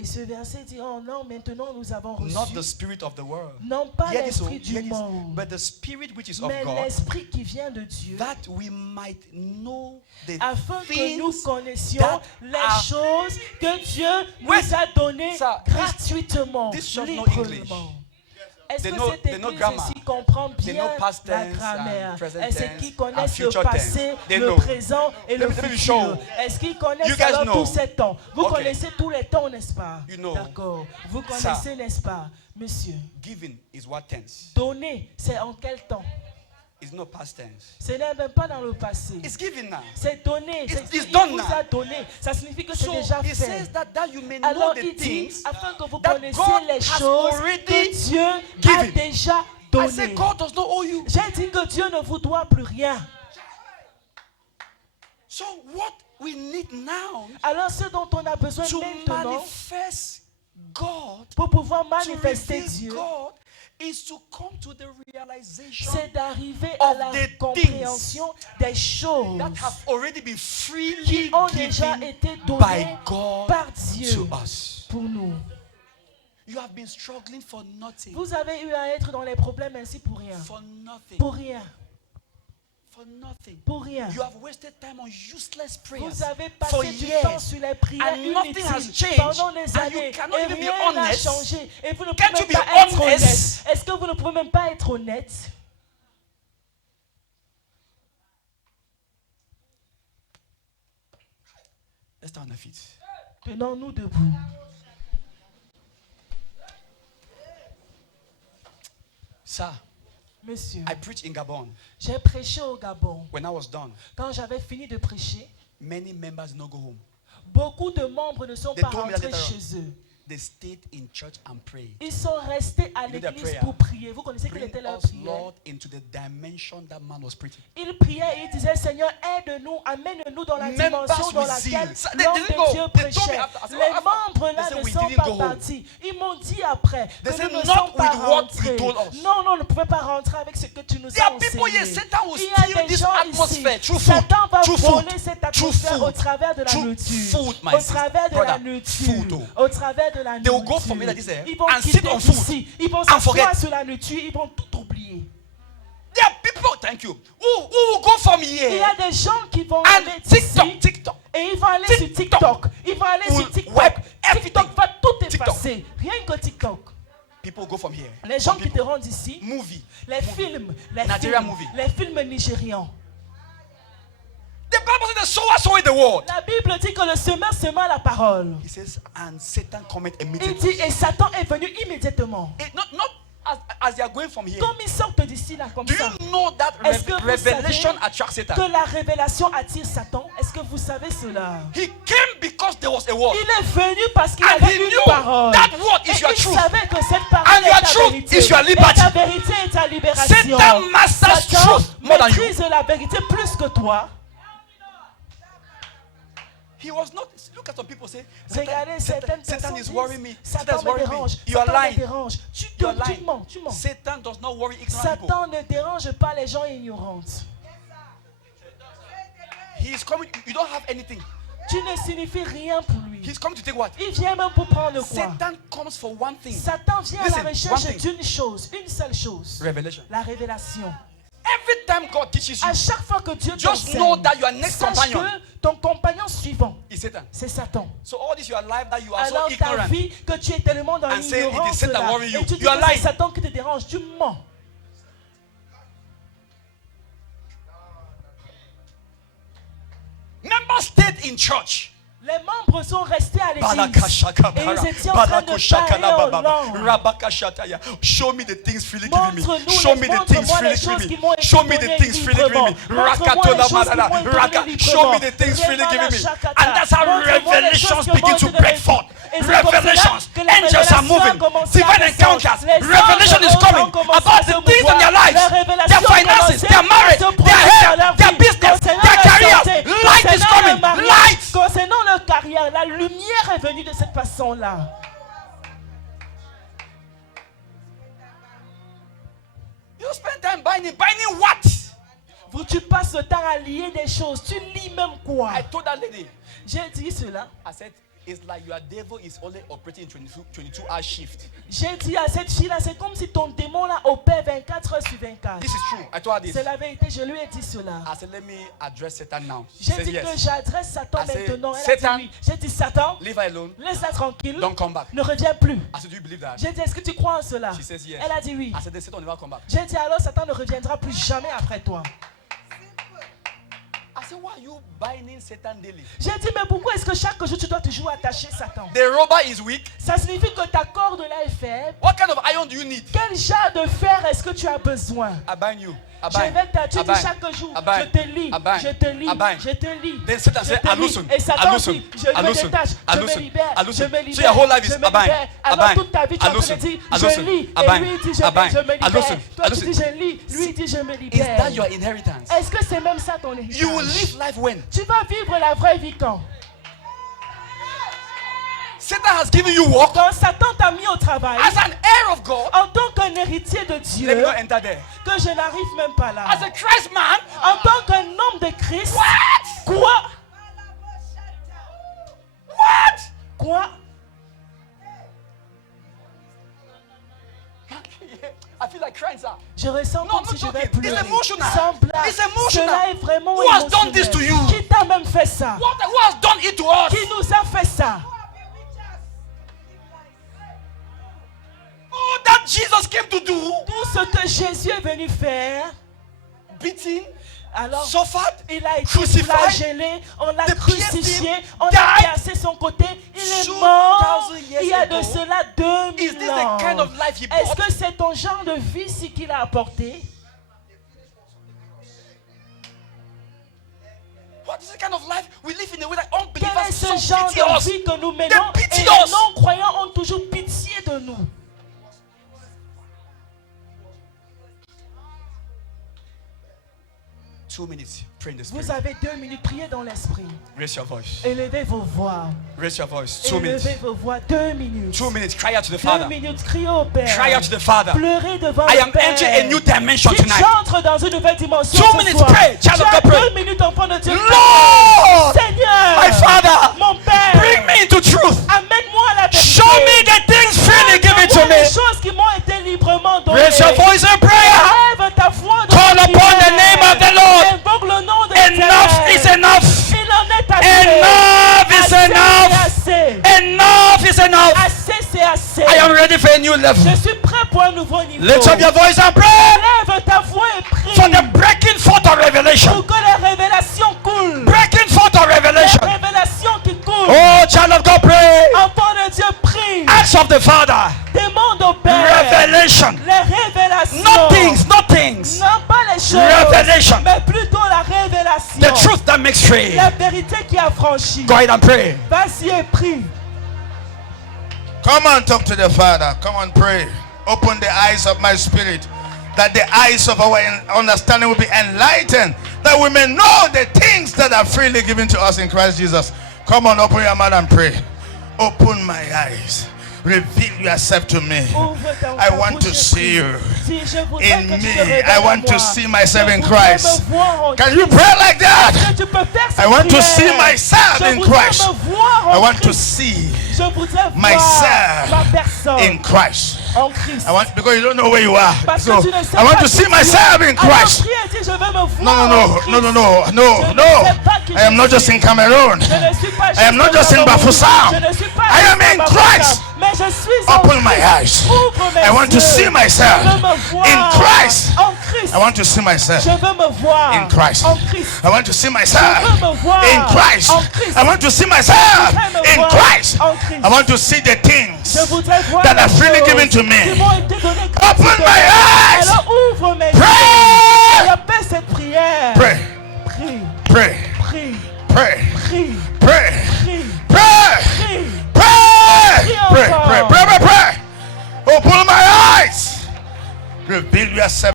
Et ce verset dit, oh non, maintenant nous avons reçu, not the spirit of the world. non pas Hear this, l'esprit du hear this, monde, but the spirit which is of mais God, l'esprit qui vient de Dieu, that we might know the afin que nous things connaissions that les are- choses que Dieu Wait, nous a données sir, gratuitement, this church know librement. Est-ce They que know- cette they know église grammar. ici comprend They bien know past la tense grammaire? and present Est-ce tense qu'ils and connaissent le future passé, tense? They le know. présent et le Let me futur? show. Est-ce qu'ils You connaissent guys alors know. tous ces temps? Vous Okay. connaissez tous les temps, n'est-ce pas? You know. D'accord. Vous Sir. connaissez, n'est-ce pas, monsieur? Giving is what tense? Donner, c'est en quel temps? It's not past tense. Ce n'est même pas dans le passé. It's giving now. C'est donné. It's Il done vous now. a donné. Ça signifie que c'est So déjà it fait. says that you may know Alors the il dit, things afin que vous that connaissiez God les has choses already que Dieu a given. déjà I say données. God does not owe you. J'ai dit que Dieu ne vous doit plus rien. So what we need now Alors ce dont on a besoin to maintenant manifest God, pour pouvoir to manifester reveal Dieu, God, is to come to the realization c'est d'arriver à of la the compréhension des choses that have already been freely qui ont déjà given été by données God par Dieu to us. pour nous. You have been struggling for nothing. Vous avez eu à être dans les problèmes ainsi pour rien. For nothing. Pour rien. For nothing. Pour rien. You have wasted time on useless prayers. Vous avez for passé du temps years. sur les prières And nothing has inutiles changed. pendant des And you années cannot et even be rien n'a honest. changé. Et vous ne Can't pouvez you be même pas être honest? honnête. Est-ce que vous ne pouvez même pas être honnête? Let's stand on our feet. Tenons-nous debout. Sir, Monsieur, I preached in Gabon. j'ai prêché au Gabon. When I was done, Quand j'avais fini de prêcher, many members did not go home. beaucoup de membres ne sont They pas told me that rentrés later on. chez eux. They stayed in church and prayed. Ils sont restés à You know their l'église prayer. pour prier. Vous connaissez quelle Bring était leur us, prière? Lord, into the dimension that man was preaching. Ils priaient et ils disaient, Seigneur, aide-nous, amène-nous dans la Members dimension dans with laquelle zeal. They l'homme didn't de go. Dieu They told me prêchait. after- Les membres là They said, ne "We sont didn't pas go home." partis. Ils m'ont dit après They que said, nous ne "Not sommes pas with what you rentrés. told us." Non, on ne pouvait pas rentrer avec ce que tu nous There as are people enseigné. here, Satan will Il y a steal des this gens atmosphere ici. through food, Satan va through voler food, cette through atmosphère au food, travers de la through nourriture. food, my Au sister, travers de brother, la nourriture. food, oh. Au travers de la They will go nourriture. for me like this, eh, Ils vont and sit quitter on food ici. Ils vont and forget. s'asseoir sur la nourriture. Ils vont tout oublier. There are people, thank you, who will go from Il y here a des gens qui vont and aller TikTok, ici TikTok. et ils vont aller sur TikTok. Ils vont aller Will sur TikTok. wipe everything. TikTok va tout TikTok. effacer. Rien que TikTok. People go from here. Les gens Some qui te people. rendent ici, Movie. les films, Nigerian movie. les films nigérians. The Bible says the sower soweth the word. La Bible dit que le semeur sema la parole. He says, and Satan cometh Il immediately. dit et Satan est venu immédiatement. Not as they are going from here. Comme ils sortent d'ici là comme Do ça. you know that Est-ce que vous revelation savez attracts Satan? que la révélation attire Satan? Est-ce que vous savez cela? He came because there was a word. Il est venu parce qu'il y And avait he une knew parole. that word Et is your il truth. savait que cette parole And your est ta truth vérité. is your Et liberty. ta vérité est ta libération. Satan masters Satan truth more than you. maîtrise la vérité plus que toi. He was not. Look at some people say, Regardez, certaines Satan personnes is disent, worrying me. Satan Satan is me worrying me. dérange. You are Satan me lying. dérange. You are Tu lying. mens, tu mens. Satan does not worry ignorant people. Satan ne dérange pas les gens ignorants. He is coming. You don't have anything. Tu ne signifies rien pour lui. He's coming to take what? Il vient même pour prendre quoi? Satan comes for one thing. Satan vient à Listen, la recherche one thing. d'une chose, une seule chose. Revelation. La révélation. Every time God teaches you, À chaque fois que Dieu just t'enseigne, know that your next sache companion que ton compagnon suivant, is Satan. c'est Satan. So all this your life that you are Alors so ta ignorant. vie, que tu es tellement dans And say it is l'ignorance Satan là, worrying you. et tu dis You are que c'est lying. Satan qui te dérange, tu mens. Members stayed in church. Les membres sont restés à l'église Balakashaka et bara, ils étaient en train de balakoshaka parler la en baba, langue. rabakashataya. Show me the things freely giving me. Montre-nous Show me the montre-moi things les freely choses giving qui me. m'ont été Show me the données things freely giving me. librement. Rakatola Montre-moi les choses qui madala, m'ont été raka. données Show me librement. the things freely giving me. Rebalashakata. And that's how Montre-moi les revelations choses qui begin m'ont to été break données. forth. Et c'est comme cela Revelations. que la Angels are révélation a moving. commencé à Divine descendre. encounters. Les Revelation anges is ont coming commencé about à se the things in mouvoir. their lives, La their révélation finances, commençait their marriage, à se their produire health, dans leur their vie. business, Concernant their la careers. santé, Light is concernant coming. le mariage, Light. concernant leur carrière, la lumière est venue de cette façon-là. You spend time binding what? Tu passes le temps à lier des choses. Tu lis même quoi? I told that lady. J'ai dit cela. I said, it's like your devil is only operating in 22-hour shift. J'ai dit à cette fille-là, c'est comme si ton démon là opère 24 heures sur 24. This is true. I told her this. C'est la vérité, je lui ai dit cela. I said, let me address Satan now. She J'ai said dit que yes. j'adresse Satan I said, maintenant. Elle a Satan, dit oui. J'ai dit Satan, leave her alone. laisse-la tranquille. Don't come back. Ne reviens plus. I said, do you believe that? J'ai dit, est-ce que tu crois en cela? She says yes. Elle a dit oui. I said, then Satan will never come back. J'ai dit alors Satan ne reviendra plus jamais après toi. I said, why are you binding Satan daily? J'ai dit mais pourquoi est-ce que chaque jour tu dois toujours attacher Satan? The rubber is weak. Ça signifie que ta corde là est faible. What kind of iron do you need? Quel genre de fer est-ce que tu as besoin? I bind you. I Je bind. vais te I dire bind. chaque jour, I bind. je te lis, I bind. je te lis, I bind. je te lis. Then Satan Je said, te I lis. loosen. Et I Satan loosen. dit, je I me loosen. détache, I je me loosen. libère, I loosen. je me So libère, your whole life is je me I bind. libère. I Alors bind. toute ta vie tu I es en train de loosen. dire, I je loosen. lis, I et bind. lui dit, I bind. je me I libère. loosen. Toi I tu dis, loosen. je lis, lui dit, je me Is libère. that your inheritance? Est-ce que c'est même ça ton You will héritage? live life when? Tu vas vivre la vraie vie quand? Satan has given you work Quand Satan t'a mis au travail, as an heir of God. en tant qu'un héritier de Let me Dieu, not enter there. que je n'arrive même pas là. As a Christ man. En tant qu'un homme de Christ, What? quoi? What? Quoi? I feel like crying, sir. Je ressens No, comme I'm si je not vais joking. pleurer. It's emotional. Sans blague. It's emotional. Cela est vraiment Who has done this to émotionnel. you? Qui t'a même fait ça? Who has done it to us? Qui nous a fait ça? All that Jesus came to do, Tout ce que Jésus est venu faire, beating, alors suffered, il a été crucified, flagellé, on l'a they crucifié, pierced him, on a died, cassé son côté, il est 2000 mort years il y a de ago. cela Is 2000 this ans. the kind of life he Est-ce brought? que c'est ton genre de vie ci qu'il a apporté? What is the kind of life we live in a way that Quel unbelievers est ce so genre pity de us? vie que nous menons They et pity les us. non-croyants ont toujours pitié de nous? 2 minutes, pray in the spirit. Vous avez 2 minutes, priez dans l'esprit. Raise your voice. Élevez vos voix. Raise your voice. 2 minutes. Élevez vos voix. 2 minutes. 2 minutes. Cry out to the 2 Father. minutes, criez au Père. Cry out to the Father. Pleurez devant I le am Père. entering a new dimension Dites, tonight. j'entre dans une nouvelle dimension 2 ce minutes, soir. pray. Child of Tu as God, pray. 2 minutes, enfant de Dieu. Lord, Seigneur, my Father, mon Père, bring me into truth. amène-moi à la vérité. Show me the things freely given to Montre-moi les me. choses qui m'ont été librement données. Raise your voice in prayer. Lève ta voix de Call upon prière. the name of the Lord. Invoque le nom de Enough is l'Éternel. enough. Il en est assez. Enough is Assez, enough. c'est assez. Enough is enough. Assez, c'est assez. I am ready for a new level. Je suis prêt pour un nouveau niveau. Lift up your voice and pray Lève ta voix et prie. for the breaking forth of revelation. Pour que les révélations coulent. Breaking forth of Les revelation. révélations qui coulent. Oh, child of God, pray. Enfant de Dieu, prie. Acts of the Father. Demande au Père. Revelation. Les révélations. Not things, not things. Non pas les choses. Revelation. Mais plutôt la révélation. The truth that makes free. La vérité qui a franchi. Go ahead and pray. Vas-y et prie. Come on, talk to the Father. Come on, pray. Open the eyes of my spirit, that the eyes of our understanding will be enlightened, that we may know the things that are freely given to us in Christ Jesus. Come on, open your mouth and pray. Open my eyes. Reveal yourself to me. I want to see you in me. I want to see myself in Christ. Can you pray like that? I want to see myself in Christ. I want to see myself in Christ. En Christ. I want, because you don't know where you are. Parce So que tu ne sais I want pas to qui see tu myself es. in Christ. Alors, prie et dis, je veux me voir No, en no, Christ. no, no, no, Je no, ne no. sais pas qui I am je not suis. just in Cameroon. Je ne suis pas I am not just in Cameroun. Bafoussam. Je ne suis pas I am juste in à Bafoussam. Christ. Mais je suis en Open my Christ. eyes. Ouvre mes I want to yeux. see myself Je veux me voir in Christ. en Christ. I want to see myself Je veux me voir in Christ. en Christ. I want to see Je myself veux me voir in Christ. en Christ. I want to see myself Je veux me in voir Christ. en Christ. I want to see the things Je voudrais voir that les are freely choses given to qui me. m'ont été données Open gratuitement. my eyes. Alors ouvre mes yeux. Pray. Alors fais cette prière. Pray, Prie, pray, prie, pray, prie, pray, prie, pray, prie. pray, pray, pray, pray, pray, pray. Open my eyes. Reveal yourself.